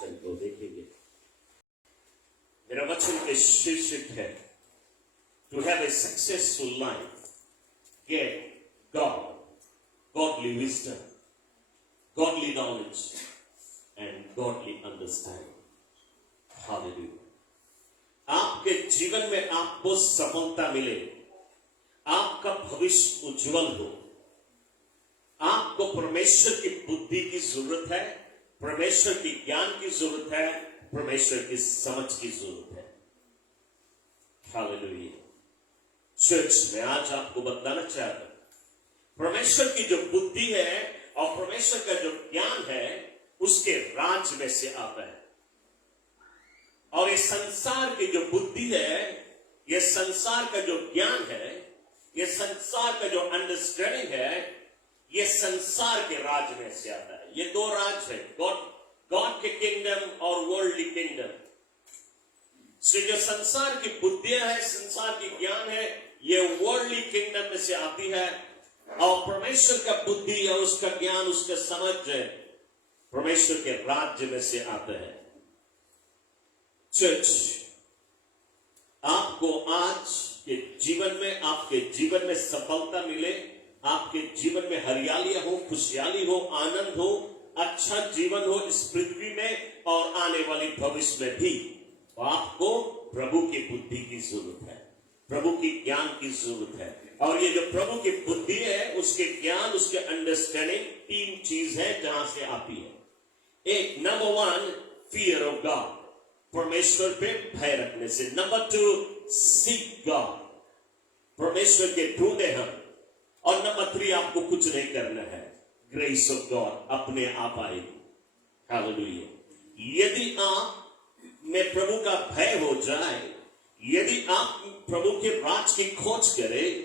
वचन को देखेंगे। मेरा वचन के शीर्षक है to have a successful life get God, godly wisdom, godly knowledge and godly understanding. Hallelujah. आपके जीवन में आपको सफलता मिले, आपका भविष्य उज्जवल हो, आपको परमेश्वर की बुद्धि की जरूरत है, परमेश्वर की ज्ञान की जरूरत है, परमेश्वर की समझ की जरूरत है। हालेलुया। चर्च में आज आपको बताना चाहता हूं, परमेश्वर की जो बुद्धि है और परमेश्वर का जो ज्ञान है उसके राज में से आता है। और इस संसार की जो बुद्धि है, ये संसार का जो ज्ञान है, ये संसार का जो अंडरस्टैंडिंग है, ये संसार के राज में से आता है। ये दो राज है, गॉड के किंगडम और वर्ल्डली किंगडम। से जो संसार की बुद्धियां है, संसार की ज्ञान है, ये वर्ल्डली किंगडम में से आती है। और परमेश्वर का बुद्धि है, उसका ज्ञान, उसका समझ है, परमेश्वर के राज्य में से आता है। चर्च, आपको आज के जीवन में, आपके जीवन में सफलता मिले, आपके जीवन में हरियाली हो, खुशहाली हो, आनंद हो, अच्छा जीवन हो इस पृथ्वी में और आने वाली भविष्य में भी, तो आपको प्रभु की बुद्धि की जरूरत है, प्रभु की ज्ञान की जरूरत है। और ये जो प्रभु की बुद्धि है, उसके ज्ञान, उसके अंडरस्टैंडिंग, तीन चीज है जहां से आती है। एक, number one, fear of God, परमेश्वर पे भय रखने से। नंबर टू, सीक गॉड, परमेश्वर के ढूंढे हम। और नंबर थ्री, आपको कुछ नहीं करना है, ग्रेस ऑफ गॉड अपने आप आएगी। हालेलुया। यदि आप में प्रभु का भय हो जाए, यदि आप प्रभु के राज की खोज करें,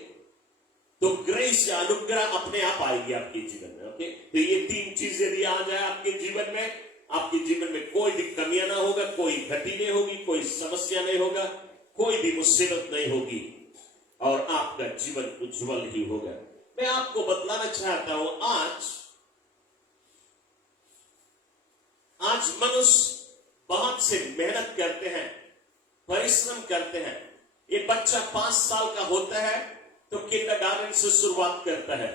तो ग्रेस या अनुग्रह अपने आप आएगी आपके जीवन में। ओके, तो ये तीन चीजें यदि आ जाए आपके जीवन में, आपके जीवन में कोई भी कमियां ना होगा, कोई घटी नहीं होगी, कोई समस्या नहीं होगा, कोई भी मुसीबत नहीं होगी और आपका जीवन उज्जवल ही होगा। मैं आपको बतलाना चाहता हूं, आज मनुष्य बहुत से मेहनत करते हैं, परिश्रम करते हैं। एक बच्चा 5 साल का होता है तो किंडरगार्टन से शुरुआत करता है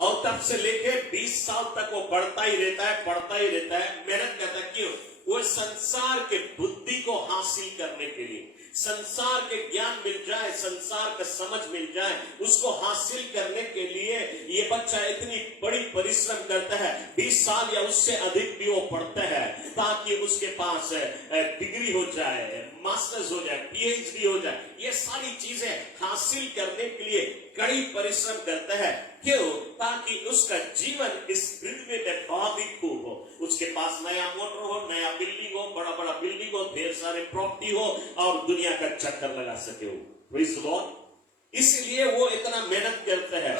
और तब से लेके 20 साल तक वो बढ़ता ही रहता है, पढ़ता ही रहता है, मेहनत करता है। क्यों? वो संसार के बुद्धि को हासिल करने के लिए, संसार के ज्ञान मिल जाए, संसार का समझ मिल जाए, उसको हासिल करने के लिए ये बच्चा इतनी बड़ी परिश्रम करता है। 20 साल या उससे अधिक भी वो पढ़ता है ताकि उसके पास डिग्री हो जाए, मास्टर्स हो जाए, पीएचडी हो जाए। ये सारी चीजें हासिल करने के लिए कड़ी परिश्रम करता है। क्यों? ताकि उसका जीवन इस पृथ्वी में बहुत ही खूब हो, उसके पास नया मोटर हो, नया बिल्डिंग हो, बड़ा बड़ा बिल्डिंग हो, ढेर सारे प्रॉपर्टी हो और दुनिया का चक्कर लगा सके हो। Praise the Lord. इसलिए वो इतना मेहनत करता है।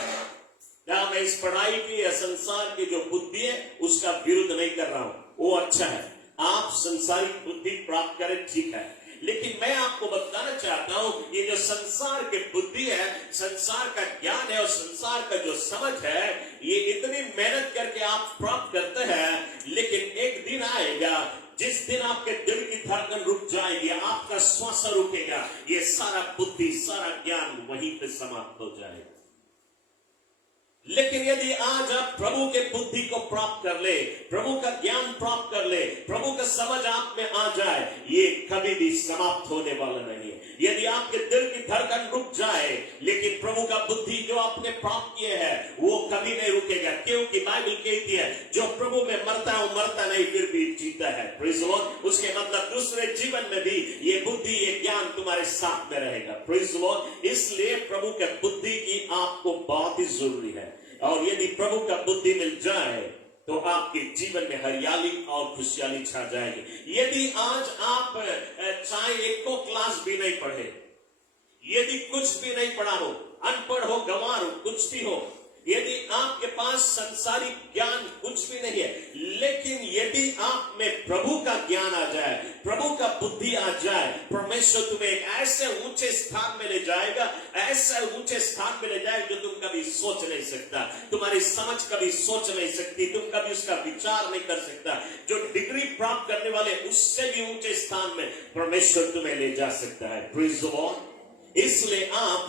क्या मैं इस पढ़ाई की या संसार की जो बुद्धि है उसका विरोध नहीं कर रहा हूं, वो अच्छा है, आप संसारिक बुद्धि प्राप्त करें, ठीक है। लेकिन मैं आपको बताना चाहता हूं, ये जो संसार की बुद्धि है, संसार का ज्ञान है और संसार का जो समझ है, ये इतनी मेहनत करके आप प्राप्त करते हैं, लेकिन एक दिन आएगा जिस दिन आपके दिल की धड़कन रुक जाएगी, आपका श्वास रुकेगा, ये सारा बुद्धि, सारा ज्ञान वहीं पे समाप्त हो जाएगा। लेकिन यदि आज आप प्रभु के बुद्धि को प्राप्त कर ले, प्रभु का ज्ञान प्राप्त कर ले, प्रभु का समझ आप में आ जाए, ये कभी भी समाप्त होने वाला नहीं है। यदि आपके दिल की धड़कन रुक जाए, लेकिन प्रभु का बुद्धि जो आपने प्राप्त किए है वो कभी नहीं रुकेगा, क्योंकि बाइबल कहती है जो प्रभु में मरता है वो मरता नहीं फिर भी जीता है। Praise the Lord. उसके मतलब दूसरे जीवन में भी ये बुद्धि, ये ज्ञान तुम्हारे साथ में रहेगा। Praise the Lord. इसलिए प्रभु के बुद्धि की आपको बहुत ही जरूरी है। और यदि प्रभु का बुद्धि मिल जाए तो आपके जीवन में हरियाली और खुशहाली छा जाएगी। यदि आज आप चाहे एक को क्लास भी नहीं पढ़े, यदि कुछ भी नहीं पढ़ा हो, अनपढ़ हो, गंवार हो, कुछ भी हो, यदि आपके पास संसारिक ज्ञान कुछ भी नहीं है, लेकिन यदि आप में प्रभु का ज्ञान आ जाए, प्रभु का बुद्धि आ जाए, परमेश्वर तुम्हें एक ऐसे ऊंचे स्थान में ले जाएगा, ऐसे ऊंचे स्थान में ले जाएगा जो तुम कभी सोच नहीं सकता, तुम्हारी समझ कभी सोच नहीं सकती, तुम कभी उसका विचार नहीं कर सकता। जो डिग्री प्राप्त प्राप्त करने वाले उससे भी ऊंचे स्थान में परमेश्वर तुम्हें ले जा सकता है। Praise the Lord. इसलिए आप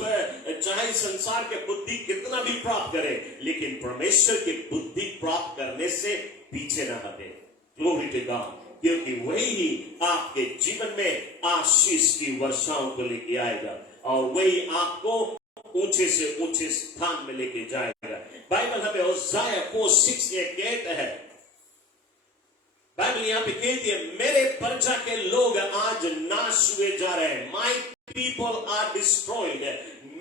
चाहे संसार के बुद्धि कितना भी प्राप्त करें, लेकिन परमेश्वर की बुद्धि प्राप्त करने से पीछे न हटे। Glory to God. क्योंकि वही ही आपके जीवन में आशीष की वर्षाओं को लेके आएगा और वही आपको ऊंचे से ऊंचे स्थान में लेके जाएगा। बाइबल हमें ओसाया 4:6 ये कहता है, बाइबल यहां पे कहती है, मेरे प्रजा के लोग आज नाश हुए जा रहे हैं। My people are destroyed.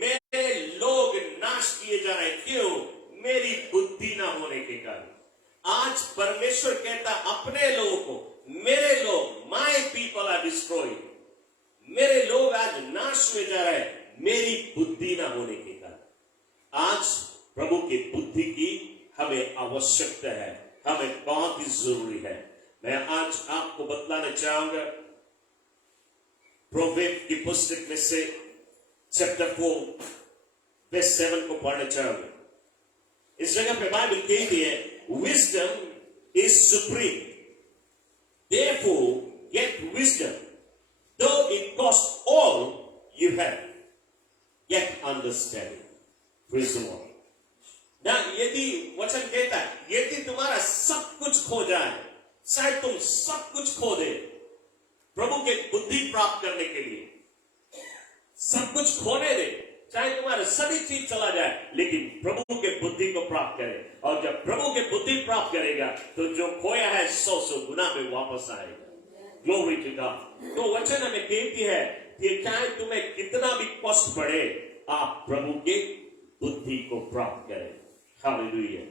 मेरे लोग नाश किए जा रहे हैं। क्यों? मेरी बुद्धि ना होने के कारण। आज परमेश्वर कहता अपने लोगों को, मेरे लोग, माई पीपल आर डिस्ट्रॉयड, मेरे लोग आज नाश हुए जा रहे हैं मेरी बुद्धि ना होने के कारण। आज प्रभु की बुद्धि की हमें आवश्यकता है, हमें बहुत ही जरूरी है। मैं आज आपको बतलाना चाहूंगा, प्रोवेर्ब की पुस्तक में से चैप्टर 4 वर्स 7 को पढ़ना चाहूंगा। इस जगह पे बाइबल कहती है, wisdom is supreme, therefore get wisdom, though it cost all you have, get understanding. Praise the Lord. ना यदि वचन कहता है, यदि तुम्हारा सब कुछ खो जाए, शायद तुम सब कुछ खो दे प्रभु के बुद्धि प्राप्त करने के लिए, सब कुछ खोने दे, चाहे तुम्हारा सभी चीज चला जाए, लेकिन प्रभु के बुद्धि को प्राप्त करे। और जब प्रभु के बुद्धि प्राप्त करेगा तो जो खोया है 100 गुना में वापस आएगा। Glory to God. तो वचन हमें कहती है कि चाहे तुम्हें कितना भी कष्ट पड़े, आप प्रभु के बुद्धि को प्राप्त करें। हालेलुया।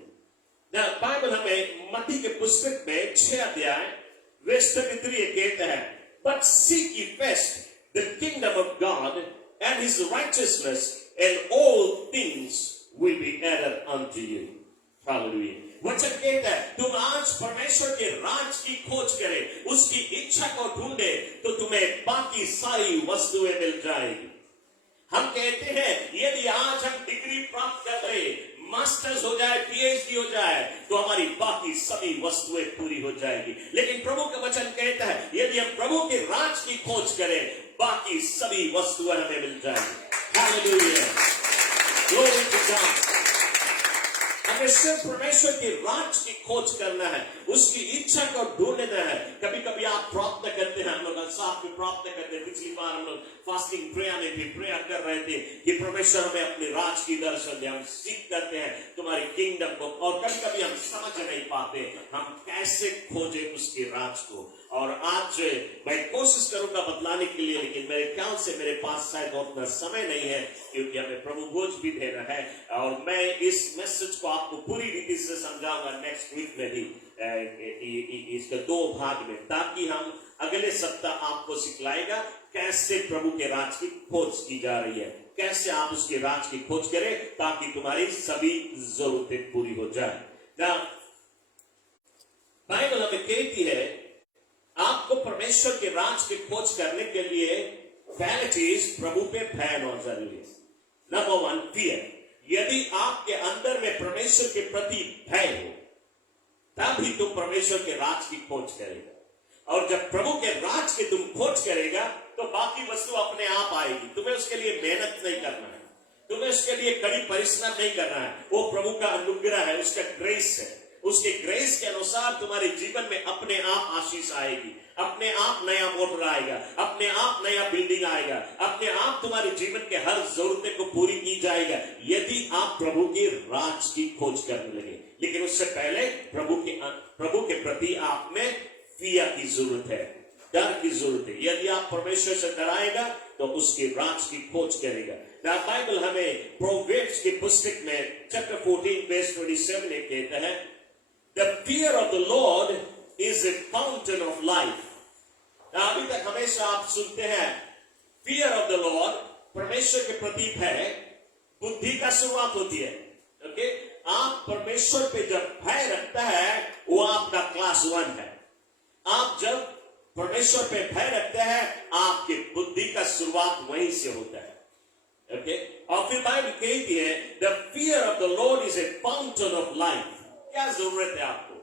ना बाइबल हमें मत्ती के पुस्तक में 6 अध्याय वर्स 33 कहता है, but seek ye first the kingdom of God and his righteousness, and all things will be added unto you. Hallelujah. वचन कहता है, तुम आज परमेश्वर के राज की खोज करें, उसकी इच्छा को ढूंढे, तो तुम्हें बाकी सारी वस्तुएं मिल जाएगी। हम कहते हैं यदि आज हम डिग्री प्राप्त कर रहे, मास्टर्स हो जाए, पीएचडी हो जाए, तो हमारी बाकी सभी वस्तुएं पूरी हो जाएगी। लेकिन प्रभु का वचन कहता है, यदि हम प्रभु के राज की खोज करें, बाकी सभी वस्तुएं हमें मिल जाएगी। हालेलुया। Glory to God. हमें सिर्फ परमेश्वर के राज की खोज करना है, उसकी इच्छा को ढूंढना है। कभी कभी आप प्रार्थना करते हैं, हम लोग साथ में प्रार्थना करते हैं। पिछली बार हम लोग फास्टिंग प्रेयर में भी प्रेयर कर रहे थे कि परमेश्वर हमें अपने राज की दर्शन दे। हम सीख करते हैं तुम्हारी किंगडम को, और कभी कभी हम समझ नहीं पाते हम कैसे खोजे उसके राज को। और आज मैं कोशिश करूंगा बतलाने के लिए, लेकिन मेरे ख्याल से मेरे पास शायद उतना समय नहीं है, क्योंकि हमें प्रभु भोज भी देना है। और मैं इस मैसेज को आपको पूरी रीति से समझाऊंगा नेक्स्ट वीक में भी, इसके 2 भाग में, ताकि हम अगले सप्ताह आपको सिखलाएगा कैसे प्रभु के राज की खोज की जा रही है, कैसे आप उसके राज की खोज करें ताकि तुम्हारी सभी जरूरतें पूरी हो जाए। बाइबल हमें कहती है आपको परमेश्वर के राज की खोज करने के लिए पहली चीज प्रभु पे भय होना जरूरी है। Number 1, fear. यदि आपके अंदर में परमेश्वर के प्रति भय हो, तभी तुम परमेश्वर के राज की खोज करेगा। और जब प्रभु के राज की तुम खोज करेगा, तो बाकी वस्तु अपने आप आएगी। तुम्हें उसके लिए मेहनत नहीं करना है, तुम्हें उसके लिए कड़ी परिश्रम नहीं करना है। वो प्रभु का अनुग्रह है, उसका ग्रेस है। उसके ग्रेस के अनुसार तुम्हारे जीवन में अपने आप आशीष आएगी, अपने आप नया मोटर आएगा, अपने आप नया बिल्डिंग आएगा, अपने आप तुम्हारे जीवन के हर जरूरतें को पूरी की जाएगा, यदि आप प्रभु के राज की खोज करने लगे। लेकिन उससे पहले प्रभु के प्रति आप में फियर की जरूरत है, डर की जरूरत है। यदि आप परमेश्वर से डराएगा तो उसके राज की खोज करेगा। बाइबल हमें प्रोवेर्ब्स की पुस्तक में चैप्टर 14 वर्स 27 कहता है, The fear of the Lord is a fountain of life. अभी तक हमेशा आप सुनते हैं fear of the Lord, परमेश्वर के प्रति भय बुद्धि का शुरुआत होती है। ओके, आप परमेश्वर पे जब भय रखता है, वो आपका क्लास 1 है। आप जब परमेश्वर पे भय रखते हैं, आपकी बुद्धि का शुरुआत वहीं से होता है। ओके, और फिर बाइबल कहती है, The fear of the Lord is a fountain of life. क्या जरूरत है आपको?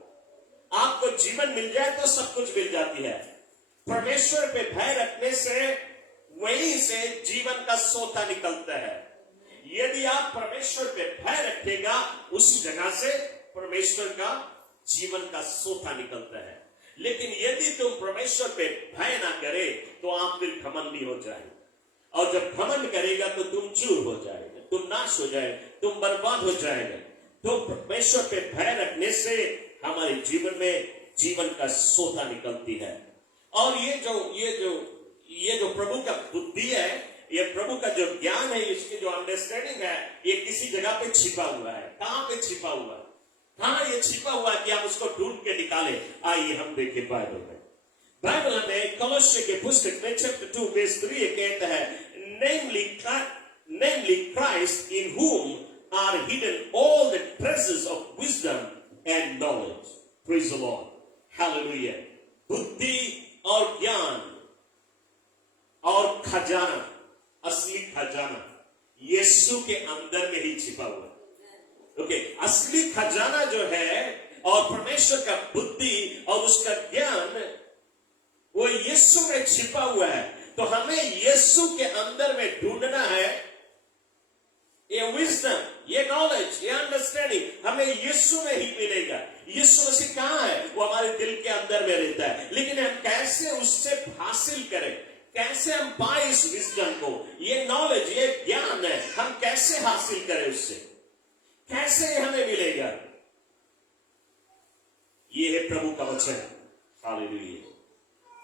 आपको जीवन मिल जाए तो सब कुछ मिल जाती है। परमेश्वर पे भय रखने से वहीं से जीवन का सोता निकलता है। यदि आप परमेश्वर पे भय रखेगा, उसी जगह से परमेश्वर का जीवन का सोता निकलता है। लेकिन यदि तुम परमेश्वर पे भय ना करे तो आप फिर घमंडी हो जाएंगे, और जब घमंड करेगा तो तुम चूर हो जाएगा, तुम नाश हो जाएगा, तुम बर्बाद हो जाएगा। तो परमेश्वर पे भय रखने से हमारे जीवन में जीवन का सोता निकलती है। और ये जो प्रभु का बुद्धि है, ये प्रभु का जो ज्ञान है, इसकी जो अंडरस्टैंडिंग है, ये किसी जगह पे छिपा हुआ है। कहां पे छिपा हुआ है? कहां ये छिपा हुआ है कि हम उसको ढूंढ के निकाले? आइए हम देखें बाइबल में। बाइबल में कॉलोस्य के पुस्तक में चैप्टर 2 वर्स 3 कहता है, namely Christ in whom are hidden all the treasures of wisdom and knowledge. Praise the Lord. Hallelujah. बुद्धि और ज्ञान और खजाना, असली खजाना यीशु के अंदर में ही छिपा हुआ है। ओके, असली खजाना जो है और परमेश्वर का बुद्धि और उसका ज्ञान वो यीशु में छिपा हुआ है। तो हमें यीशु के अंदर में ढूंढना है। ये विजडम, ये नॉलेज, ये अंडरस्टैंडिंग हमें यीशु में ही मिलेगा। यीशु मसीह कहां है? वो हमारे दिल के अंदर में रहता है। लेकिन हम कैसे उससे हासिल करें, कैसे हम पाए इस विजडम को, ये नॉलेज, ये ज्ञान है, हम कैसे हासिल करें उससे, कैसे हमें मिलेगा? ये है प्रभु का वचन। हालेलुया।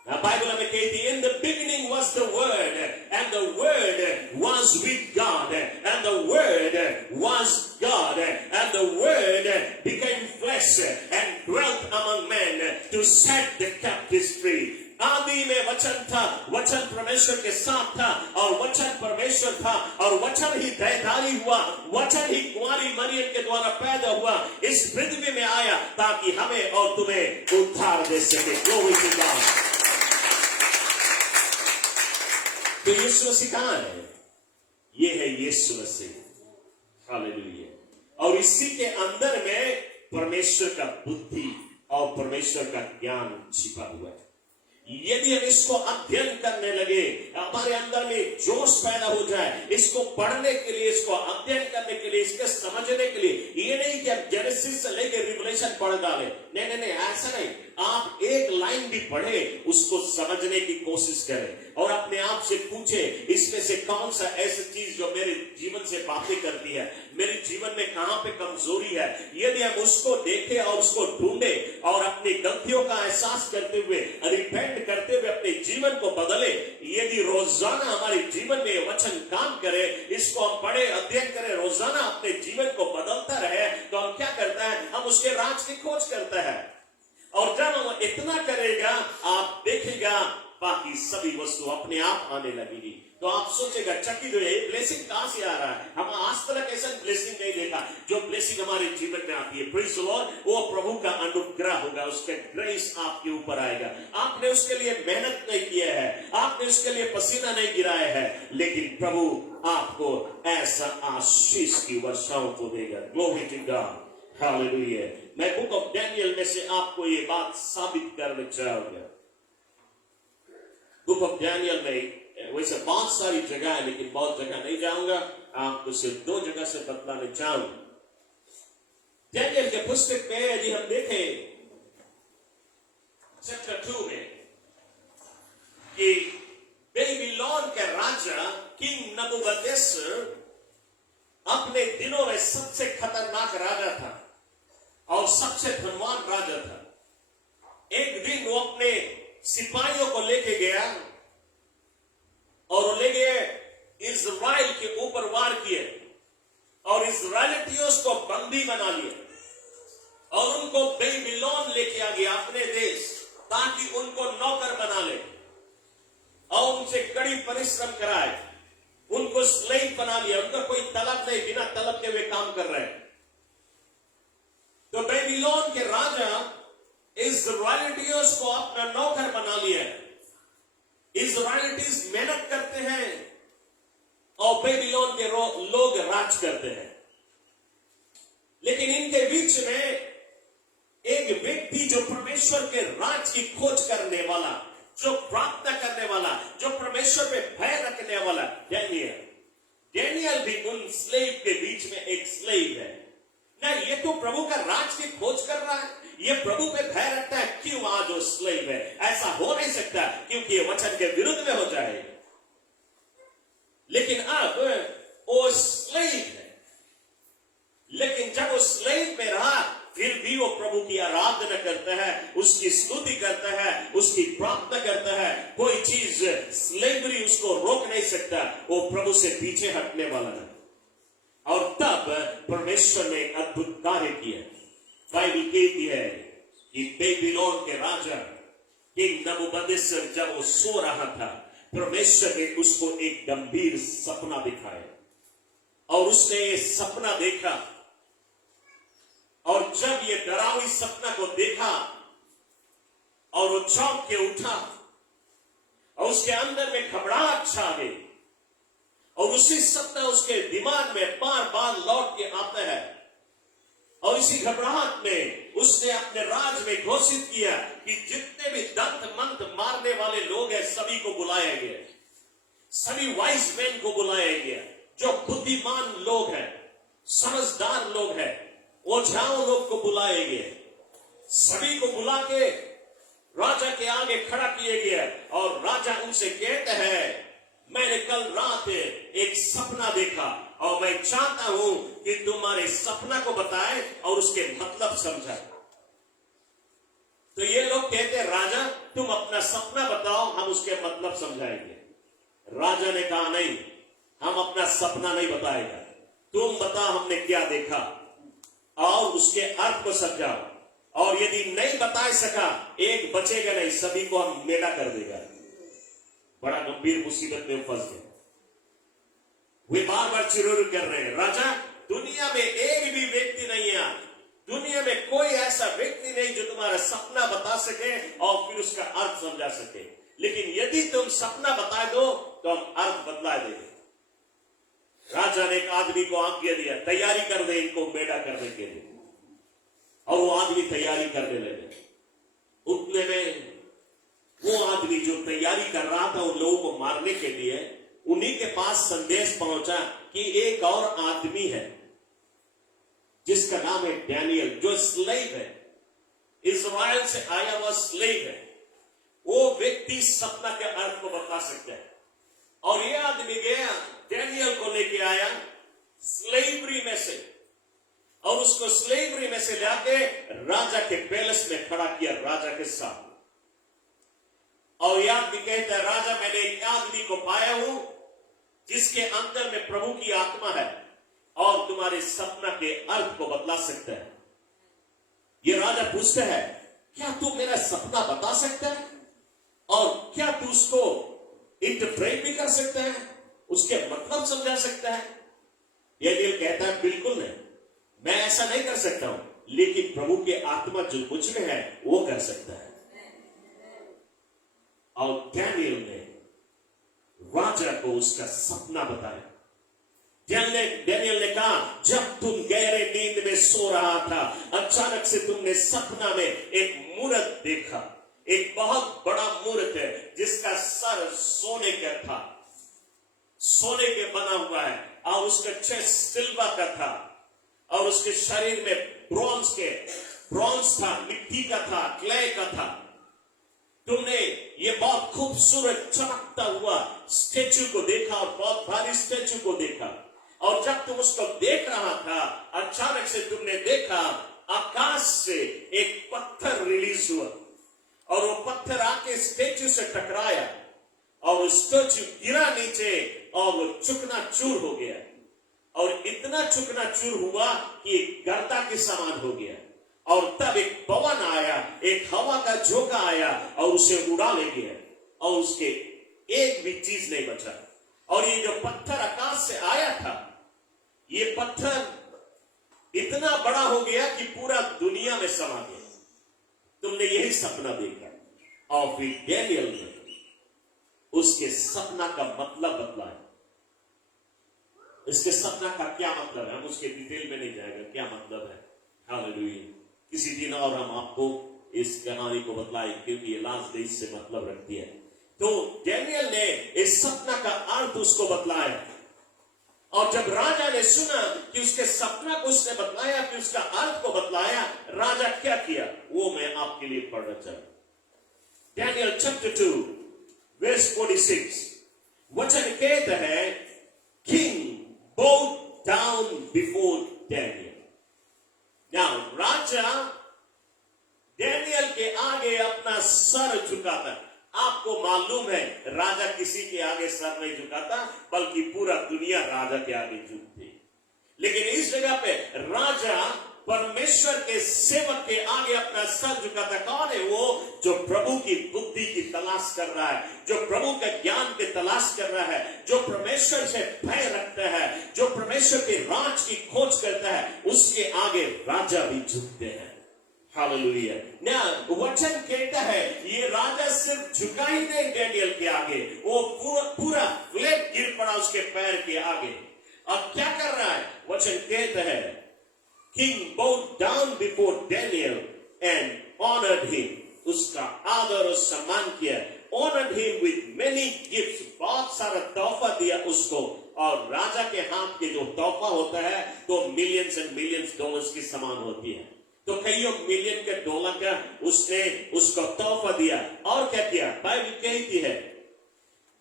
बाइबल में कहती है, in the beginning was the word and the word was with God and the word was God and the word became flesh and dwelt among men to set the captives free. आदि में वचन था, वचन परमेश्वर के साथ था और वचन परमेश्वर था और वचन ही देहधारी हुआ, वचन ही कुंवारी मरियम के द्वारा पैदा हुआ, इस पृथ्वी में आया ताकि हमें और तुम्हें उद्धार दे सके। Glory to God। तो यीशु मसीह कहां है? ये है यीशु मसीह। हालेलुया। और इसी के अंदर में परमेश्वर का बुद्धि और परमेश्वर का ज्ञान छिपा हुआ है। यदि हम इसको अध्ययन करने लगे, हमारे अंदर में जोश पैदा हो जाए, इसको पढ़ने के लिए, इसको अध्ययन करने के लिए, इसके समझने के लिए, ये नहीं कि आप जेनेसिस से लेकर रिवलेशन पढ़ डालें, नहीं, ऐसा नहीं। आप एक लाइन भी पढ़े, उसको समझने की कोशिश करें और अपने आप से पूछे, इसमें से कौन सा ऐसी चीज जो मेरे जीवन से बातें करती है, मेरे जीवन में कहां पे कमजोरी है। यदि हम उसको देखें और उसको ढूंढे और अपनी गलतियों का एहसास करते हुए, रिपेंट करते हुए अपने जीवन को बदले, यदि रोजाना हमारे जीवन में वचन काम करे, इसको हम पढ़े, अध्ययन करें, रोजाना अपने जीवन को बदलता रहे, तो हम क्या करता है? हम उसके राज की खोज करता है। और जब हम इतना करेगा, आप देखेगा बाकी सभी वस्तु अपने आप आने लगेगी। तो आप सोचेगा, चकित हुए, ब्लेसिंग कहां से आ रहा है? हम आज तक ऐसा ब्लेसिंग नहीं देखा जो ब्लेसिंग हमारे जीवन में आती है। Praise the Lord. वो प्रभु का अनुग्रह होगा, उसका ग्रेस आपके ऊपर आएगा। आपने उसके लिए मेहनत नहीं किया है, आपने उसके लिए पसीना नहीं गिराया है, लेकिन प्रभु आपको ऐसा आशीष की वर्षाओं को देगा। Glory to God. हालेलुया। मैं बुक ऑफ डैनियल में से आपको ये बात साबित करना चाहूंगा। बुक ऑफ डैनियल में वैसे बहुत सारी जगह है, लेकिन बहुत जगह नहीं जाऊंगा, आपको सिर्फ 2 जगह से बतलाना चाहूंगा। डैनियल के पुस्तक में यदि हम देखें चैप्टर 2 में कि बेबीलोन के राजा किंग नबूकदनेस्सर अपने दिनों में सबसे खतरनाक राजा था और सबसे धनवान राजा था। एक दिन वो अपने सिपाहियों को लेके गया और वो ले गए इजराइल के ऊपर वार किए और इजराइलियों को बंदी बना लिया और उनको बेबीलोन लेके आ गया अपने देश, ताकि उनको नौकर बना ले और उनसे कड़ी परिश्रम कराए, उनको स्लेव बना लिया। उनका कोई तलब नहीं, बिना तलब के वे काम कर रहे हैं। तो बेबीलोन के राजा इजराइलियों को अपना नौकर बना लिया। इजराइलिटीज मेहनत करते हैं और बेबीलोन के लोग राज करते हैं। लेकिन इनके बीच में एक व्यक्ति जो करने वाला, जो प्रार्थना करने वाला, जो परमेश्वर पे भय रखने वाला डैनियल भी उन स्लेव के बीच में एक स्लेव है ना। ये तो प्रभु का राज की खोज कर रहा है, ये प्रभु पे भय रखता है, क्यों आज वो स्लेव है? ऐसा हो नहीं सकता, क्योंकि ये वचन के विरुद्ध में हो जाए। लेकिन अब वो स्लेव है, लेकिन जब वो स्लेव में रहा, फिर भी वो प्रभु की आराधना करता है, उसकी स्तुति करता है, उसकी प्रार्थना करता है। कोई चीज स्लेवरी उसको रोक नहीं सकता, वो प्रभु से पीछे हटने वाला नहीं। और तब परमेश्वर ने अद्भुत कार्य किया। बाइबल कहती है कि बेबीलोन के राजा किंग नबूकदनेस्सर जब वो सो रहा था, परमेश्वर ने उसको एक गंभीर सपना दिखाया, और उसने ये सपना देखा। और जब ये डरावनी सपना को देखा और वो चौंक के उठा, और उसके अंदर में घबराहट छा गई, और उसी सपना उसके दिमाग में बार बार लौट के आता है। और इसी घबराहट में उसने अपने राज में घोषित किया कि जितने भी दंत मंत मारने वाले लोग हैं, सभी को बुलाया गया, सभी वाइज मैन को बुलाया गया, जो बुद्धिमान लोग हैं, समझदार लोग हैं, ओझाओं लोग को बुलाए गए। सभी को बुला के राजा के आगे खड़ा किए गया, और राजा उनसे कहता है, मैंने कल रात एक सपना देखा, और मैं चाहता हूं कि तुम्हारे सपना को बताए और उसके मतलब समझाए। तो ये लोग कहते हैं, राजा तुम अपना सपना बताओ, हम उसके मतलब समझाएंगे। राजा ने कहा, नहीं, हम अपना सपना नहीं बताएगा, तुम बताओ हमने क्या देखा और उसके अर्थ को समझाओ। और यदि नहीं बता सका, एक बचेगा नहीं, सभी को हम मेला कर देगा। बड़ा गंभीर मुसीबत में फंस गए। वे बार बार चिरोर कर रहे हैं, राजा दुनिया में एक भी व्यक्ति नहीं है, दुनिया में कोई ऐसा व्यक्ति नहीं जो तुम्हारा सपना बता सके और फिर उसका अर्थ समझा सके, लेकिन यदि तुम सपना बता दो तो हम अर्थ बदला देंगे। राजा ने एक आदमी को आज्ञा दिया, तैयारी कर दे इनको मेला करने के लिए। और वो आदमी तैयारी करने लगे। उतने में वो आदमी जो तैयारी कर रहा था उन लोगों को मारने के लिए, उन्हीं के पास संदेश पहुंचा कि एक और आदमी है जिसका नाम है डैनियल, जो स्लेव है, इजराइल से आया हुआ स्लेव है। वो व्यक्ति सपना के अर्थ को बता सकता है। और ये आदमी गया, डैनियल को लेके आया स्लेवरी में से, और उसको स्लेवरी में से लाके राजा के पैलेस में खड़ा किया, राजा के साथ। और यह आदमी कहता है, राजा मैंने एक आदमी को पाया हूं जिसके अंदर में प्रभु की आत्मा है और तुम्हारे सपना के अर्थ को बदला सकता है। यह राजा पूछता है, क्या तू मेरा सपना बता सकता है और क्या तू उसको इंटरप्रेट भी कर सकता है, उसके मतलब समझा सकता है? डैनियल कहता है, बिल्कुल नहीं, मैं ऐसा नहीं कर सकता हूं, लेकिन प्रभु की आत्मा जो मुझ में है वो कर सकता है। और डैनियल ने राजा को उसका सपना बताया। डैनियल ने कहा, जब तुम गहरे नींद में सो रहा था, अचानक से तुमने सपना में एक मूर्त देखा, एक बहुत बड़ा मूर्त है जिसका सर सोने का था, सोने के बना हुआ है, और उसका चेस्ट सिल्वर का था, और उसके शरीर में ब्रॉन्ज था, मिट्टी का था, क्ले का था। तुमने ये बहुत खूबसूरत चमकता हुआ स्टेचू को देखा, और बहुत भारी स्टेचू को देखा। और जब तुम उसको देख रहा था, अचानक से तुमने देखा आकाश से एक पत्थर रिलीज हुआ, और वो पत्थर आके स्टेचू से टकराया, और स्टेचू गिरा नीचे, और वो चूकना-चूर हो गया। और इतना चूकना-चूर हुआ कि गर्दा के समान हो गया। और तब एक पवन आया, एक हवा का झोंका आया, और उसे उड़ा ले गया, और उसके एक भी चीज नहीं बचा। और ये जो पत्थर आकाश से आया था, ये पत्थर इतना बड़ा हो गया कि पूरा दुनिया में समा गया। तुमने यही सपना देखा। और फिर डैनियल ने उसके सपना का मतलब बतलाया। इसके सपना का क्या मतलब है, हम उसके डिटेल में नहीं जाएगा, क्या मतलब है। हालेलुया। किसी दिन और हम आपको इस कहानी को बतलाए, क्योंकि ये लास्ट डेज से मतलब रखती है। तो डैनियल ने इस सपना का अर्थ उसको बतलाया, और जब राजा ने सुना कि उसके सपना को उसने बतलाया, कि उसका अर्थ को बतलाया, राजा क्या किया वो मैं आपके लिए पढ़ना चाहूं। डैनियल चैप्टर 2 वर्स 46 वचन कहता है, king bowed down before Daniel. Now, राजा डैनियल के आगे अपना सर झुकाता। आपको मालूम है राजा किसी के आगे सर नहीं झुकाता, बल्कि पूरा दुनिया राजा के आगे झुकती। लेकिन इस जगह पे राजा परमेश्वर के सेवक के आगे अपना सर झुकाता। कौन है वो? जो प्रभु की बुद्धि की तलाश कर रहा है, जो प्रभु के ज्ञान की तलाश कर रहा है, जो परमेश्वर से भय रखता है, जो परमेश्वर के राज की खोज करता है, उसके आगे राजा भी झुकते हैं। हालेलुया। ना वचन कहता है ये राजा सिर्फ झुका ही नहीं डैनियल के आगे, वो पूरा फ्लैट गिर पड़ा उसके पैर के आगे। और क्या कर रहा है? वचन कहता है, King bowed down before Daniel and honored him. उसका आदर और सम्मान किया। Honored him with many gifts. बहुत सारा तोहफा दिया उसको, और राजा के हाथ के जो तोहफा होता है तो मिलियंस एंड मिलियंस डॉलर्स की समान होती है। तो कईयों मिलियन के डॉलर का उसने उसको तोहफा दिया। और क्या किया? बाइबल कहती है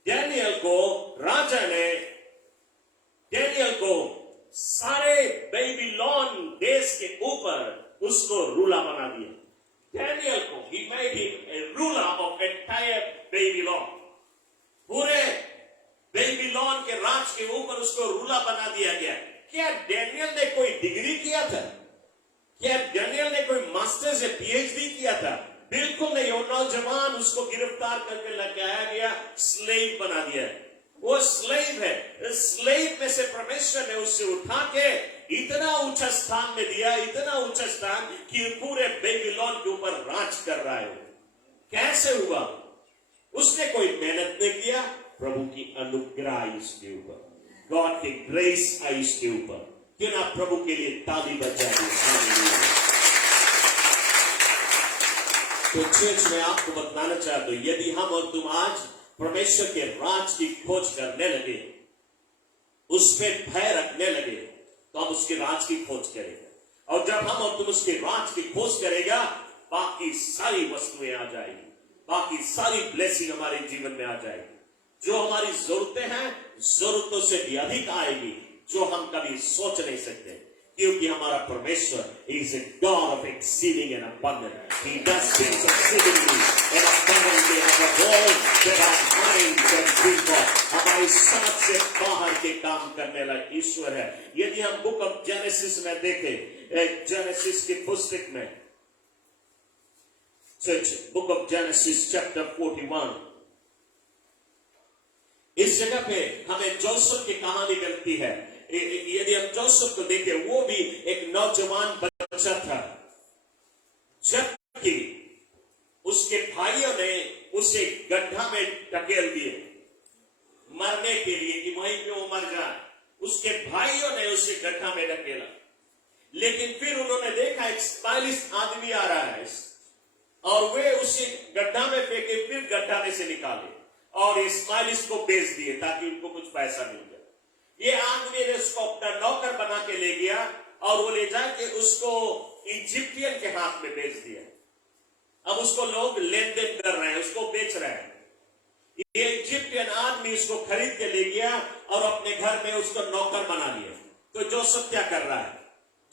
डैनियल को, राजा ने डैनियल को सारे बेबीलोन देश के ऊपर उसको रूलर बना दिया। डैनियल को he made him a ruler of entire Babylon. पूरे बेबीलोन के राज के ऊपर उसको रूलर बना दिया गया। क्या डैनियल ने कोई डिग्री किया था? क्या डैनियल ने कोई मास्टर्स या पीएचडी किया था? बिल्कुल नहीं। वो नौजवान उसको गिरफ्तार करके लगाया गया, स्लेव बना दिया। वो स्लेव है। स्लेव में से परमेश्वर ने उससे उठा के इतना ऊंचा स्थान में दिया, इतना ऊंचा स्थान कि पूरे बेबीलोन के ऊपर राज कर रहा है। कैसे हुआ? उसने कोई मेहनत नहीं किया, प्रभु की अनुग्रह आई उसके ऊपर, गॉड की ग्रेस आई उसके ऊपर। क्यों ना प्रभु के लिए ताली बजाइए। तो चर्च में आपको बताना चाहता हूं, यदि हम और तुम आज परमेश्वर के राज की खोज करने लगे, उस पर भय रखने लगे, तो हम उसके राज की खोज करेंगे। और जब हम और तुम उसके राज की खोज करेगा, बाकी सारी वस्तुएं आ जाएगी, बाकी सारी ब्लेसिंग हमारे जीवन में आ जाएगी। जो हमारी जरूरतें हैं, जरूरतों से भी अधिक आएगी, जो हम कभी सोच नहीं सकते, क्योंकि हमारा परमेश्वर is a God of exceeding and abundant. He does things exceedingly and abundantly above all that our mind can think of. हमारी समझ से बाहर के काम करने वाला ईश्वर है। यदि हम बुक ऑफ जेनेसिस में देखें, जेनेसिस की पुस्तक में, बुक ऑफ जेनेसिस चैप्टर 41, इस जगह पे हमें जोसेफ की कहानी मिलती है। यदि हम जोसेफ को देखें, वो भी एक नौजवान बच्चा था, जबकि उसके भाइयों ने उसे गड्ढा में ढकेल दिए मरने के लिए कि वहीं पे वो मर जाए। उसके भाइयों ने उसे गड्ढा में ढकेला, लेकिन फिर उन्होंने देखा एक स्टाइलिश आदमी आ रहा है, और वे उसे गड्ढा में फेंके, फिर गड्ढा में से निकाले और इस्माइलिस को बेच दिए ताकि उनको कुछ पैसा मिल जाए। ये आदमी ने उसको अपना नौकर बना के ले गया और वो ले जाके उसको इजिप्टियन के हाथ में बेच दिया। अब उसको लोग लेन देन कर रहे हैं, उसको बेच रहे हैं। ये इजिप्टियन आदमी उसको खरीद के ले गया और अपने घर में उसको नौकर बना लिया। तो जोसेफ क्या कर रहा है?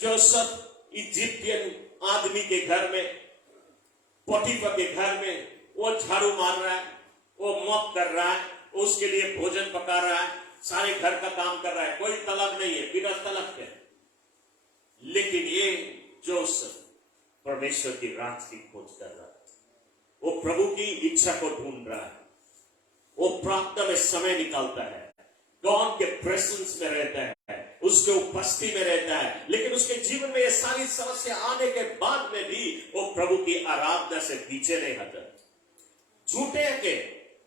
जोसेफ इजिप्टियन आदमी के घर में, पोटीफर के घर में वो झाड़ू मार रहा है, वो मॉप कर रहा है, उसके लिए भोजन पका रहा है, सारे घर का काम कर रहा है, कोई तलब नहीं है, बिना तलब के। लेकिन ये जोसेफ परमेश्वर की राज की खोज कर रहा है, वो प्रभु की इच्छा को ढूंढ रहा है, वो प्रार्थना में समय निकालता है, गॉड के प्रेजेंस में रहता है, उसके उपस्थिति में रहता है। लेकिन उसके जीवन में ये सारी समस्या आने के बाद में भी वो प्रभु की आराधना से पीछे नहीं हटा। झूठे के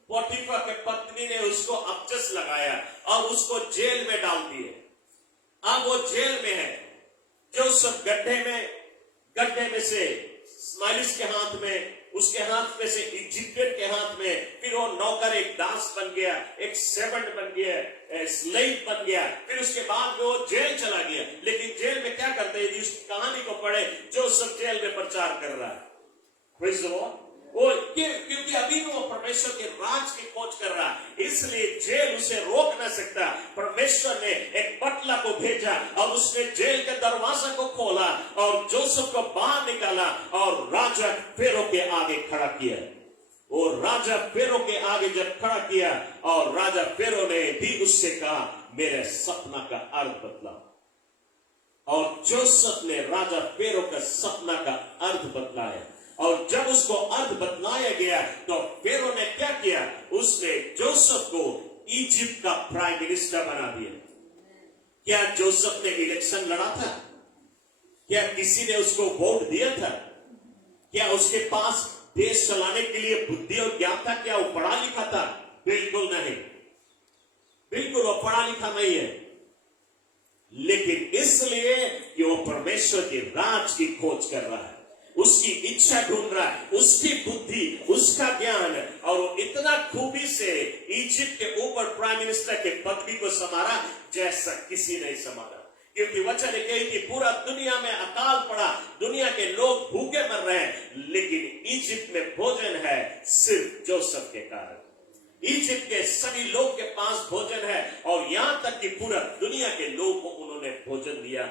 पोटीफर के पत्नी ने उसको अपजस लगाया और उसको जेल में डाल दिए। अब वो जेल में है। जोसेफ गड्ढे में से इस्माइलिस के हाथ में, उसके हाथ में से इजिप्टियन के हाथ में, फिर वो नौकर एक दास बन गया, एक सर्वेंट बन गया, स्लेव बन गया, फिर उसके बाद में वो जेल चला गया। लेकिन जेल में क्या करते हैं, इस कहानी को पढ़े, जो सब जेल में प्रचार कर रहा है। Praise the Lord। वो क्योंकि अभी वो परमेश्वर के राज की खोज कर रहा है, इसलिए जेल उसे रोक ना सकता। परमेश्वर ने एक बटला को भेजा और उसने जेल के दरवाजा को खोला और जोसेफ को बाहर निकाला और राजा फेरो के आगे खड़ा किया। वो राजा फेरो के आगे जब खड़ा किया और राजा फेरो ने भी उससे कहा, मेरे सपना का अर्थ बतला। और जोसेफ ने राजा फेरो का सपना का अर्थ बतलाया और जब उसको अर्थ बतलाया गया तो फेरो ने क्या किया, उसने जोसेफ को इजिप्ट का प्राइम मिनिस्टर बना दिया। क्या जोसेफ ने इलेक्शन लड़ा था? क्या किसी ने उसको वोट दिया था? क्या उसके पास देश चलाने के लिए बुद्धि और ज्ञान था? क्या वो पढ़ा लिखा था? बिल्कुल नहीं, बिल्कुल वो पढ़ा लिखा नहीं है। लेकिन इसलिए कि वो परमेश्वर के राज की खोज कर रहा है, उसकी इच्छा ढूंढ रहा है, उसकी बुद्धि, उसका ज्ञान, और वो इतना खूबी से इजिप्ट के ऊपर प्राइम मिनिस्टर के पदवी को संभाला जैसा किसी नहीं संभाला। क्योंकि वचन कही कि पूरा दुनिया में अकाल पड़ा, दुनिया के लोग भूखे मर रहे हैं, लेकिन इजिप्ट में भोजन है सिर्फ जोसेफ के कारण। इजिप्ट के सभी लोग के पास भोजन है और यहां तक कि पूरा दुनिया के लोग को उन्होंने भोजन दिया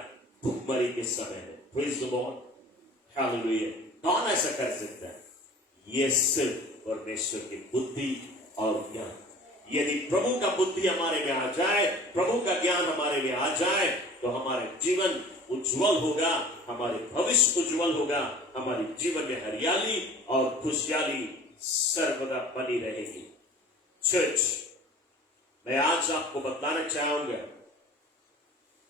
भूखमरी के समय में। Praise the Lord, hallelujah. कौन ऐसा कर सकता है? ये सिर्फ परमेश्वर की बुद्धि और ज्ञान। यदि प्रभु का बुद्धि हमारे में आ जाए, प्रभु का ज्ञान हमारे में आ जाए, तो हमारे जीवन उज्जवल होगा, हमारे भविष्य उज्जवल होगा, हमारे जीवन में हरियाली और खुशहाली सर्वदा बनी रहेगी। चर्च, मैं आज आपको बताना चाहूंगा,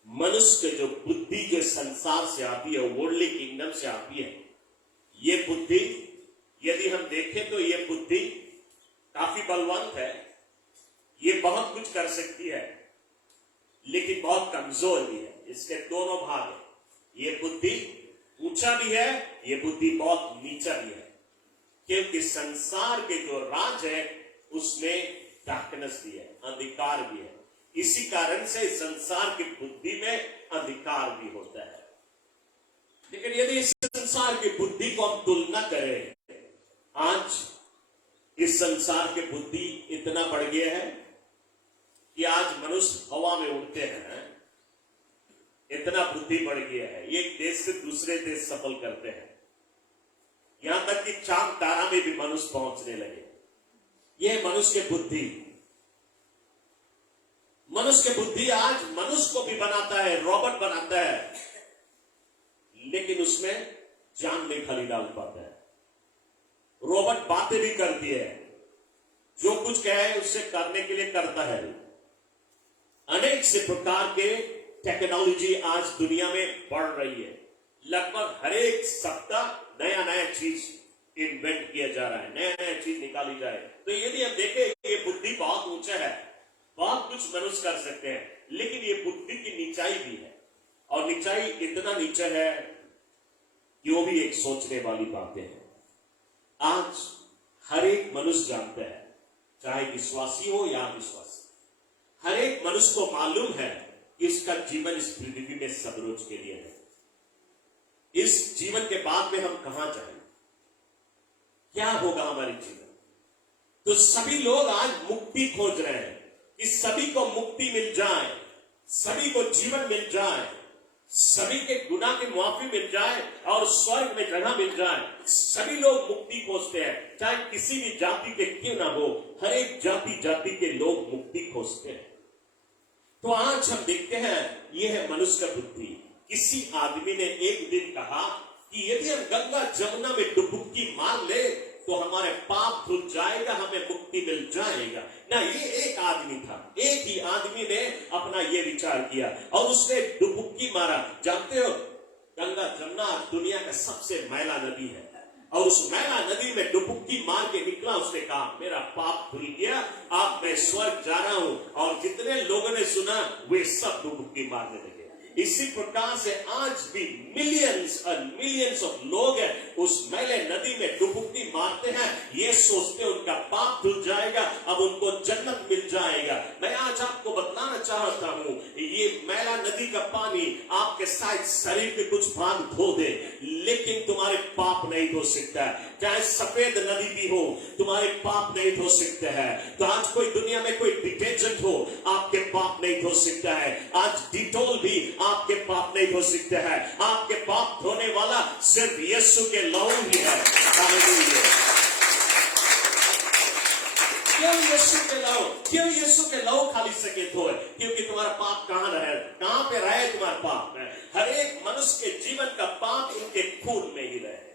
मनुष्य की जो बुद्धि जो संसार से आती है, वर्ल्डली किंगडम से आती है, ये बुद्धि यदि हम देखें तो ये बुद्धि काफी बलवंत है, ये बहुत कुछ कर सकती है, लेकिन बहुत कमजोर भी है। इसके दोनों भाग है। ये बुद्धि ऊंचा भी है, ये बुद्धि बहुत नीचा भी है, क्योंकि संसार के जो राज है उसमें डार्कनेस भी है, अंधकार भी है। इसी कारण से संसार की बुद्धि में अंधकार भी होता है। लेकिन यदि इस संसार की बुद्धि को हम तुलना करें, आज इस संसार की बुद्धि इतना बढ़ गया है कि आज मनुष्य हवा में उड़ते हैं, इतना बुद्धि बढ़ गया है। एक देश से दूसरे देश सफल करते हैं, यहां तक कि चांद तारा में भी मनुष्य पहुंचने लगे। यह मनुष्य की बुद्धि, मनुष्य की बुद्धि आज मनुष्य को भी बनाता है, रोबोट बनाता है, लेकिन उसमें जान नहीं खाली डाल पाता है। रोबोट बातें भी करती है, जो कुछ कहे उससे करने के लिए करता है। अनेक से प्रकार के टेक्नोलॉजी आज दुनिया में बढ़ रही है। लगभग हर एक सप्ताह नया नया चीज इन्वेंट किया जा रहा है, नया नया चीज निकाली जाए। तो यदि हम देखें, ये बुद्धि बहुत ऊंचा है, बहुत कुछ मनुष्य कर सकते हैं, लेकिन ये बुद्धि की नीचाई भी है, और नीचाई इतना नीचा है कि वो भी एक सोचने वाली बातें हैं। आज हर एक मनुष्य जानता है, चाहे विश्वासी हो या अविश्वासी, हर एक मनुष्य को मालूम है कि इसका जीवन इस पृथ्वी में सब रोज के लिए है। इस जीवन के बाद में हम कहां जाएंगे, क्या होगा हमारे जीवन। तो सभी लोग आज मुक्ति खोज रहे हैं कि सभी को मुक्ति मिल जाए, सभी को जीवन मिल जाए, सभी के गुनाह की माफी मिल जाए और स्वर्ग में जगह मिल जाए। सभी लोग मुक्ति खोजते हैं, चाहे किसी भी जाति के क्यों ना हो, हर एक जाति जाति के लोग मुक्ति खोजते हैं। तो आज हम देखते हैं, यह है मनुष्य का बुद्धि। किसी आदमी ने एक दिन कहा कि यदि हम गंगा जमुना में डुबकी मार ले तो हमारे पाप धुल जाएगा, हमें मुक्ति मिल जाएगा ना। ये एक आदमी था, एक ही आदमी ने अपना ये विचार किया और उसने डुबकी मारा। जानते हो, गंगा जमुना दुनिया का सबसे मैला नदी है, और उस मैला नदी में डुबकी मार के निकला। उसने कहा, मेरा पाप धुल गया, अब मैं स्वर्ग जा रहा हूं। और जितने लोगों ने सुना वे सब डुबकी मारने लगे। इसी प्रकार से आज भी मिलियंस और मिलियंस ऑफ लोग हैं उस मैले नदी में डुबकी मारते हैं, ये सोचते उनका पाप धुल जाएगा, अब उनको जन्नत मिल जाएगा। मैं आज आपको बताना चाहता हूं, ये मैला नदी का पानी आपके शायद शरीर के कुछ भाग धो दे, लेकिन तुम्हारे पाप नहीं धो सकता। चाहे सफेद नदी भी हो, तुम्हारे पाप नहीं धो सकते हैं। तो आज कोई दुनिया में कोई डिटर्जेंट हो, आपके पाप नहीं धो सकता है। आज डिटोल भी आपके पाप नहीं धो सकते हैं। आपके पाप धोने वाला सिर्फ यीशु के लहू ही है। हालेलुया। क्यों यीशु के लहू? क्यों यीशु के लहू खाली सके धोए? क्योंकि तुम्हारा पाप कहां रहे, कहां पे रहे तुम्हारा पाप? हर एक मनुष्य के जीवन का पाप उनके खून में ही रहे।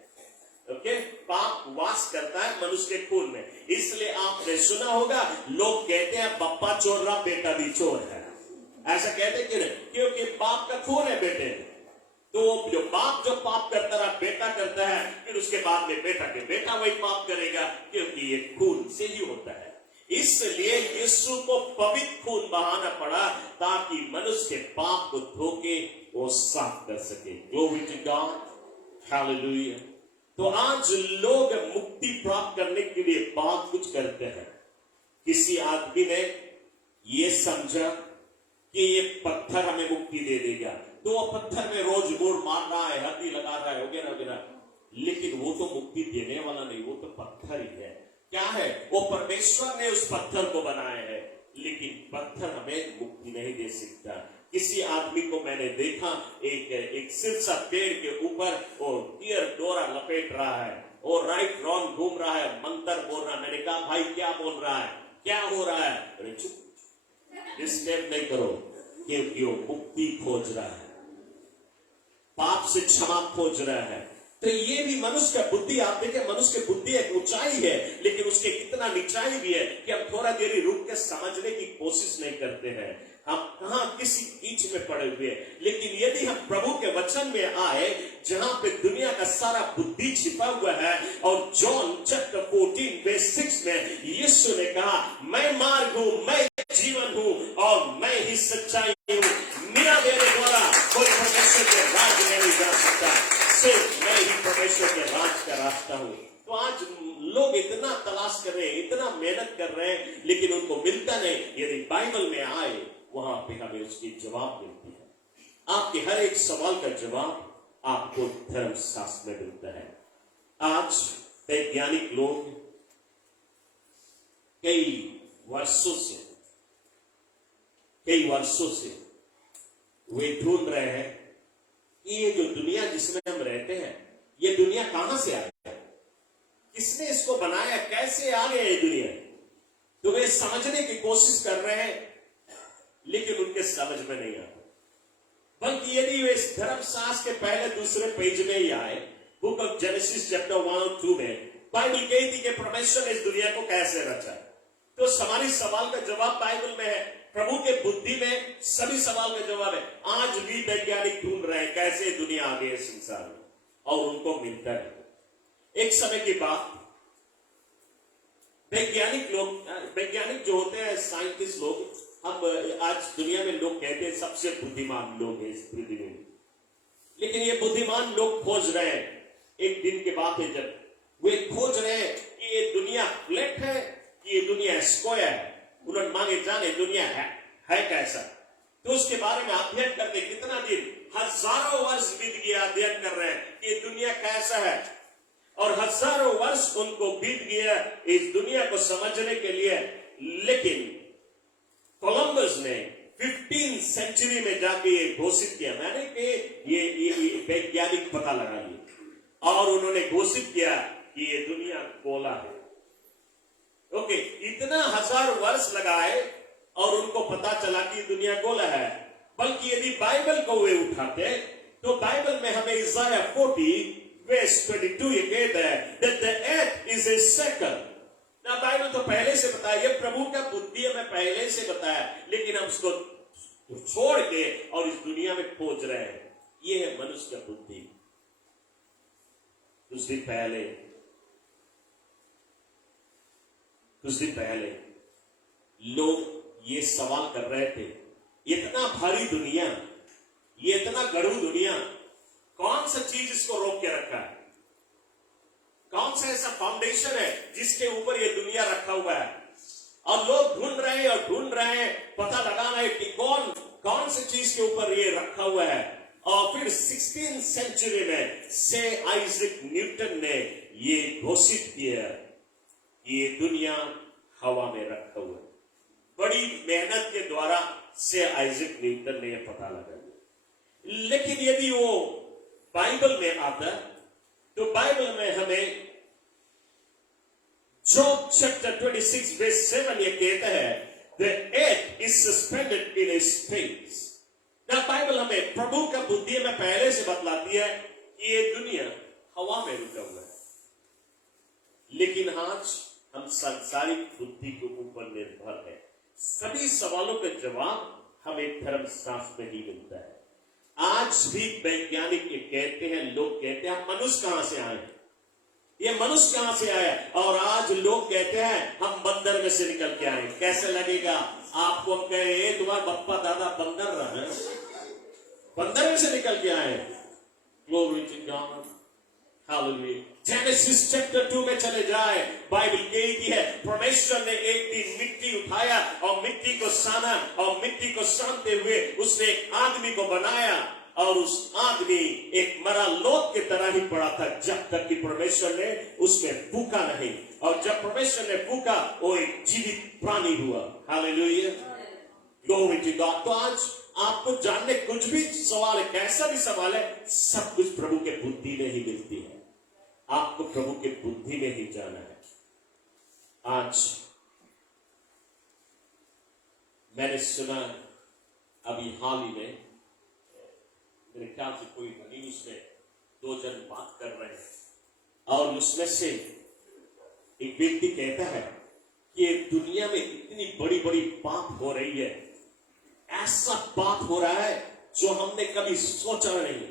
ओके, पाप वास करता है मनुष्य के खून में। इसलिए आपने सुना होगा, लोग कहते हैं बप्पा चोर रहा, बेटा भी चोर है। ऐसा कहते क्यों नहीं? क्योंकि बाप का खून है बेटे। तो जो बाप जो पाप करता रहा, बेटा करता है, फिर उसके बाद में बेटा के बेटा वही पाप करेगा, क्योंकि ये खून से ही होता है। इसलिए यीशु को पवित्र खून बहाना पड़ा, ताकि मनुष्य के पाप को धो के वो साफ कर सके। Glory to God, hallelujah. तो आज लोग मुक्ति प्राप्त करने के लिए बहुत कुछ करते हैं। किसी आदमी ने ये समझा कि ये पत्थर हमें मुक्ति दे देगा, तो वो पत्थर में रोज मोड़ मार रहा है, हल्दी लगा रहा है, वगैरह वगैरह। लेकिन वो तो मुक्ति देने वाला नहीं, वो तो पत्थर ही है। क्या है? वो परमेश्वर ने उस पत्थर को बनाया है, लेकिन पत्थर हमें मुक्ति नहीं दे सकता। किसी आदमी को मैंने देखा, एक सिरसा पेड़ के ऊपर वो ईयर डोरा लपेट रहा है, और राइट रॉन्ग घूम रहा है, मंत्र बोल रहा है। मैंने कहा, भाई क्या बोल रहा है, क्या हो रहा है? अरे चुप, डिस्टर्ब नहीं करो, क्योंकि वो मुक्ति खोज रहा है, पाप से क्षमा खोज रहा है। तो ये भी मनुष्य का बुद्धि, आप देखें, मनुष्य की बुद्धि एक ऊंचाई है, लेकिन उसके कितना नीचाई भी है कि हम थोड़ा देरी रुक के समझने की कोशिश नहीं करते हैं। हम कहां किसी कीच में पड़े हुए हैं। लेकिन यदि हम प्रभु के वचन में आए, जहां पे दुनिया का सारा बुद्धि छिपा हुआ है, और जॉन चैप्टर 14:6 में यीशु ने कहा, मैं मार्ग हूं, मैं जीवन हूं, और मैं ही सच्चाई हूं। मेरा देने द्वारा कोई परमेश्वर के राज में नहीं जा सकता, सिर्फ मैं ही परमेश्वर के राज का रास्ता हूं। तो आज लोग इतना तलाश कर रहे हैं, इतना मेहनत कर रहे हैं, लेकिन उनको मिलता नहीं। यदि बाइबल में आए, वहां पे हमें उसकी जवाब मिलती है। आपके हर एक सवाल का जवाब आपको धर्मशास्त्र में मिलता है। आज वैज्ञानिक लोग कई वर्षों से वे ढूंढ रहे हैं कि ये जो दुनिया जिसमें हम रहते हैं, ये दुनिया कहां से आई है, किसने इसको बनाया, कैसे आ गया ये दुनिया। तो वे समझने की कोशिश कर रहे हैं, लेकिन उनके समझ में नहीं आता। बल्कि यदि वे इस धर्मशास्त्र के पहले दूसरे पेज में ही आए, बुक ऑफ जेनेसिस चैप्टर 1 और 2 में बाइबल कहती थी कि परमेश्वर ने इस दुनिया को कैसे रचा। तो हमारी सवाल का जवाब बाइबल में है, प्रभु के बुद्धि में सभी सवाल का जवाब है। आज भी वैज्ञानिक ढूंढ रहे हैं कैसे दुनिया आ गई संसार में, और उनको मिलता है। एक समय की बात, वैज्ञानिक जो होते हैं, साइंटिस्ट लोग, हम आज दुनिया में लोग कहते हैं सबसे बुद्धिमान लोग हैं इस पृथ्वी में। लेकिन ये बुद्धिमान लोग खोज रहे हैं, एक दिन की बात है जब वे खोज रहे हैं कि ये दुनिया फ्लैट है कि ये दुनिया स्क्वायर है। उन्होंने मांगे जाने दुनिया है कैसा। तो उसके बारे में अध्ययन करते कितना दिन, हजारों वर्ष बीत गया अध्ययन कर रहे हैं कि दुनिया कैसा है, और हजारों वर्ष उनको बीत गया इस दुनिया को समझने के लिए। लेकिन कोलंबस ने 15वीं सेंचुरी में जाके ये घोषित किया, मैंने कि ये वैज्ञानिक पता लगाइए, और उन्होंने घोषित किया कि ये दुनिया गोला है। ओके, इतना हजार वर्ष लगाए और उनको पता चला कि दुनिया गोला है। बल्कि यदि बाइबल को वे उठाते, तो बाइबल में हमें इसाया 40:22 ये कहता है that the earth is a circle। ना बाइबल तो पहले से बताया, ये प्रभु का बुद्धि हमें पहले से बताया, लेकिन हम उसको छोड़ के और इस दुनिया में खोज रहे हैं। ये है मनुष्य का बुद्धि। कुछ दिन पहले लोग ये सवाल कर रहे थे, इतना भारी दुनिया ये इतना गढ़ू दुनिया, कौन सा चीज इसको रोक के रखा है? कौन सा ऐसा फाउंडेशन है जिसके ऊपर ये दुनिया रखा हुआ है? और लोग ढूंढ रहे हैं, पता लगाना है कि कौन सी चीज के ऊपर ये रखा हुआ है। और फिर 16th सेंचुरी में से आइजैक न्यूटन ने ये घोषित किया कि ये दुनिया हवा में रखा हुआ है। बड़ी मेहनत के द्वारा से आइजैक न्यूटन ने यह पता लगा दिया। लेकिन यदि वो बाइबल में आता तो बाइबल में हमें जॉब चैप्टर 26 वर्स 7 ये कहता है, the earth is suspended in a space। ना बाइबल हमें प्रभु का बुद्धि में पहले से बतलाती है कि ये दुनिया हवा में रुका हुआ है। लेकिन आज हम सांसारिक बुद्धि के ऊपर निर्भर है। सभी सवालों का जवाब हमें धर्मशास्त्र में ही मिलता है। आज भी वैज्ञानिक ये कहते हैं, लोग कहते हैं मनुष्य कहां से आए, ये मनुष्य कहां से आया? और आज लोग कहते हैं हम बंदर में से निकल के आए। कैसे लगेगा आपको? हम कहे तुम्हारा बप्पा दादा बंदर रहा है, बंदर में से निकल के आए। Glory to God, Hallelujah। Genesis chapter 2 में चले जाए, बाइबल कहती है परमेश्वर ने एक दिन मिट्टी उठाया और मिट्टी को साना, और मिट्टी को सानते हुए उसने एक आदमी को बनाया, और उस आदमी एक मरा लोथ के तरह ही पड़ा था जब तक कि परमेश्वर ने उसमें फूका नहीं। और जब परमेश्वर ने फूका वो एक जीवित प्राणी हुआ। Hallelujah, glory to God. तो आज आपको जानने कुछ भी सवाल है, कैसा भी सवाल है, सब कुछ प्रभु के बुद्धि में ही मिलती है। आपको प्रभु के बुद्धि में ही जाना है। आज मैंने सुना अभी हाल ही में, मेरे ख्याल से कोई न्यूज में 2 जन बात कर रहे हैं, और उसमें से एक व्यक्ति कहता है कि दुनिया में इतनी बड़ी बड़ी पाप हो रही है, ऐसा पाप हो रहा है जो हमने कभी सोचा नहीं,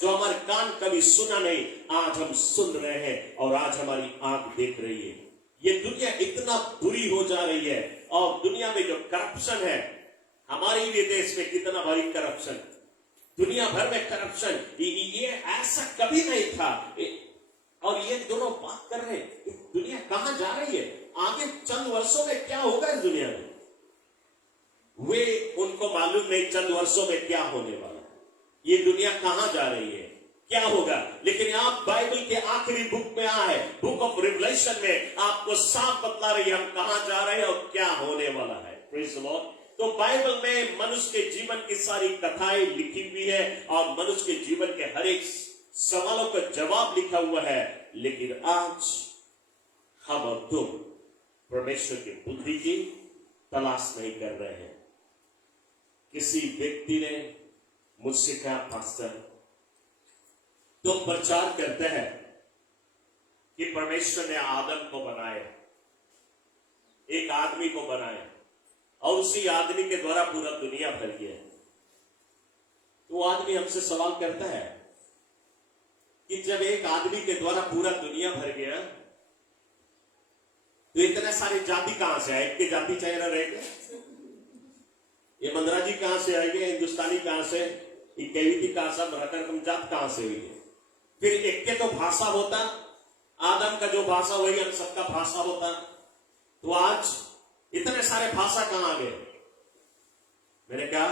जो हमारे कान कभी सुना नहीं, आज हम सुन रहे हैं और आज हमारी आंख देख रही है। ये दुनिया इतना बुरी हो जा रही है, और दुनिया में जो करप्शन है, हमारे भी देश में कितना भारी करप्शन, दुनिया भर में करप्शन, ये ऐसा कभी नहीं था। और ये दोनों बात कर रहे हैं, दुनिया कहां जा रही है, आगे चंद वर्षों में क्या होगा इस दुनिया में, वे उनको मालूम नहीं चंद वर्षों में क्या होने वाला है, ये दुनिया कहां जा रही है, क्या होगा। लेकिन आप बाइबल के आखिरी बुक में आए, बुक ऑफ रिवलेशन में आपको साफ बतला रही है हम कहां जा रहे हैं और क्या होने वाला है। Praise the Lord. तो बाइबल में मनुष्य के जीवन की सारी कथाएं लिखी हुई है, और मनुष्य के जीवन के हर एक सवालों का जवाब लिखा हुआ है। लेकिन आज हम और तुम परमेश्वर की बुद्धि की तलाश नहीं कर रहे हैं। किसी व्यक्ति ने मुझसे कहा, पास्टर तुम प्रचार करते हैं कि परमेश्वर ने आदम को बनाया, एक आदमी को बनाया, और उसी आदमी के द्वारा पूरा दुनिया भर गया। तो आदमी हमसे सवाल करता है कि जब एक आदमी के द्वारा पूरा दुनिया भर गया तो इतने सारे जाति कहां से आए? के जाति चाहिए ना रहेंगे, ये मंदराजी कहां से आएंगे, हिंदुस्तानी कहां से, कैविटी कहां से, रकम जात कहां से हुई है? फिर एक के तो भाषा होता, आदम का जो भाषा वही हम सबका भाषा होता। तो आज इतने सारे भाषा कहां आ गए? मैंने कहा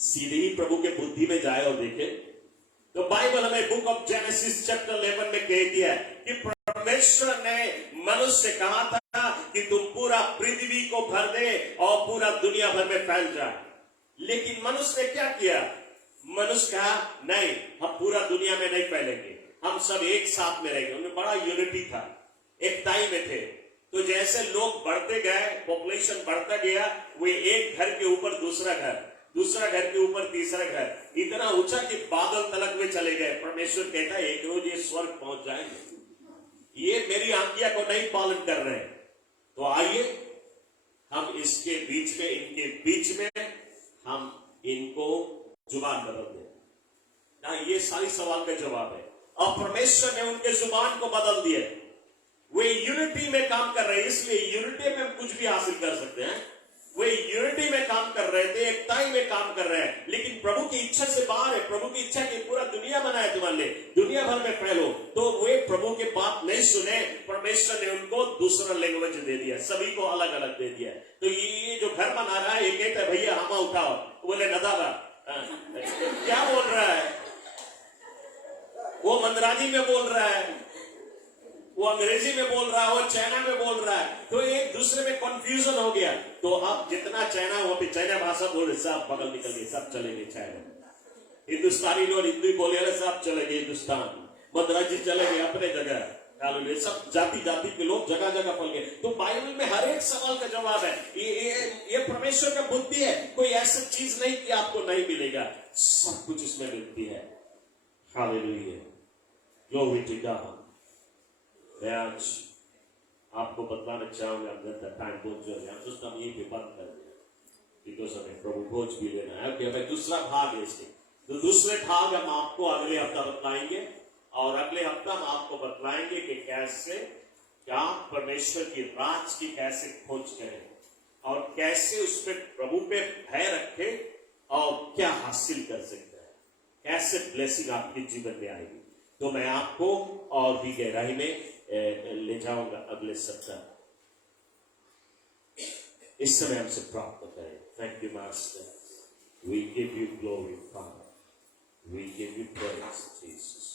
सीधे ही प्रभु के बुद्धि में जाए और देखे तो बाइबल हमें बुक ऑफ जेनेसिस चैप्टर 11 में कह दिया है कि परमेश्वर ने मनुष्य से कहा था कि तुम पूरा पृथ्वी को भर दे और पूरा दुनिया भर में फैल जाए। लेकिन मनुष्य ने क्या किया? मनुष्य कहा नहीं, हम पूरा दुनिया में नहीं फैलेंगे, हम सब एक साथ में रहेंगे। उनमें बड़ा यूनिटी था, एकताई में थे। तो जैसे लोग बढ़ते गए, पॉपुलेशन बढ़ता गया, वे एक घर के ऊपर दूसरा घर, दूसरा घर के ऊपर तीसरा घर, इतना ऊंचा कि बादल तलक में चले गए। परमेश्वर कहता है एक रोज ये स्वर्ग पहुंच जाएंगे, ये मेरी आज्ञा को नहीं पालन कर रहे। तो आइए हम इसके बीच में, इनके बीच में हम इनको जुबान बदल दें ना। ये सारी सवाल का जवाब है। और परमेश्वर ने उनके जुबान को बदल दिया। वे यूनिटी में काम कर रहे हैं, इसलिए यूनिटी में हम कुछ भी हासिल कर सकते हैं। वे यूनिटी में काम कर रहे थे, एकताई में काम कर रहे हैं, लेकिन प्रभु की इच्छा से बाहर है। प्रभु की इच्छा की पूरा दुनिया बना है तुम्हारे लिए, दुनिया भर में फैलो। तो वे प्रभु के बात नहीं सुने, परमेश्वर ने उनको दूसरा लैंग्वेज दे दिया, सभी को अलग अलग दे दिया। तो ये जो घर बना रहा है, ये कहता है भैया हामा उठाओ, बोले नदाबा क्या बोल रहा है, वो मंदराजी में बोल रहा है, वो अंग्रेजी में बोल रहा है, वो चाइना में बोल रहा है, तो एक दूसरे में कंफ्यूजन हो गया। तो अब जितना चाइना वो भी चाइना भाषा बोले, सब बगल निकल गए, सब चले गए चाइना। हिंदुस्तानी लोग हिंदी बोले, सब चले गए हिंदुस्तान। मद्रासी चले गए अपने जगह, सब जाति जाति के लोग जगह जगह पल गए। तो बाइबल में हर एक सवाल का जवाब है। ये परमेश्वर का बुद्धि है, कोई ऐसा चीज नहीं कि आपको नहीं मिलेगा, सब कुछ इसमें मिलती है। Hallelujah, glory to God. मैं आज आपको बताना चाहूंगा, टाइम बहुत जो है सोचता हम यही पे बंद कर दिया, बिकॉज हमें प्रभु भोज भी लेना है। हमें दूसरा भाग है इसके, तो दूसरे भाग हम आपको अगले हफ्ता बतलाएंगे, और अगले हफ्ता हम आपको बतलाएंगे कि कैसे क्या परमेश्वर की राज की कैसे खोज करें, और कैसे उस पर प्रभु पे भय रखे, और क्या हासिल कर सकते हैं, कैसे ब्लेसिंग आपके जीवन में आएगी। तो मैं आपको और भी गहराई में ले जाऊंगा अगले सप्ताह। इस समय हमसे प्राप्त करें। Thank you master, we give you glory father, we give you praise Jesus,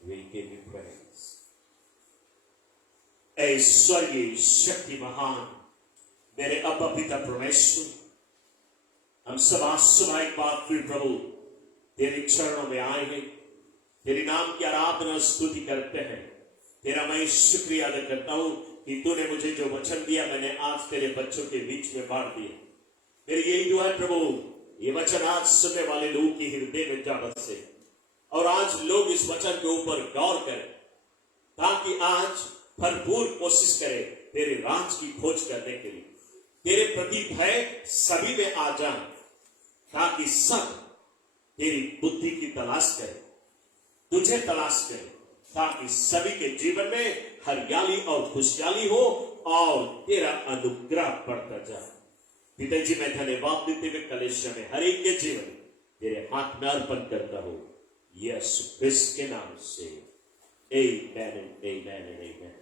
we give you praise. ऐ स्वर्गीय शक्ति महान मेरे अब्बा पिता परमेश्वर, हम सब आज सुबह एक बार फिर प्रभु तेरे चरणों में आए हैं, तेरे नाम की आराधना स्तुति करते हैं। तेरा मैं शुक्रिया अदा करता हूं कि तूने मुझे जो वचन दिया, मैंने आज तेरे बच्चों के बीच में बांट दिया। मेरी यही दुआ है प्रभु, ये वचन आज सुनने वाले लोगों की हृदय में जा बसे, और आज लोग इस वचन के ऊपर गौर करें, ताकि आज भरपूर कोशिश करें तेरे राज की खोज करने के लिए। तेरे प्रति भय सभी में आ जाए, ताकि सब तेरी बुद्धि की तलाश करें, तुझे तलाश करें, ताकि सभी के जीवन में हरियाली और खुशहाली हो, और तेरा अनुग्रह बढ़ता जाए। पिताजी मैं धन्यवाद देते हुए कलेशा में हर एक के जीवन तेरे हाथ में अर्पण करता हूं, यीशु क्रिस्त के नाम से। आमेन, आमेन, आमेन।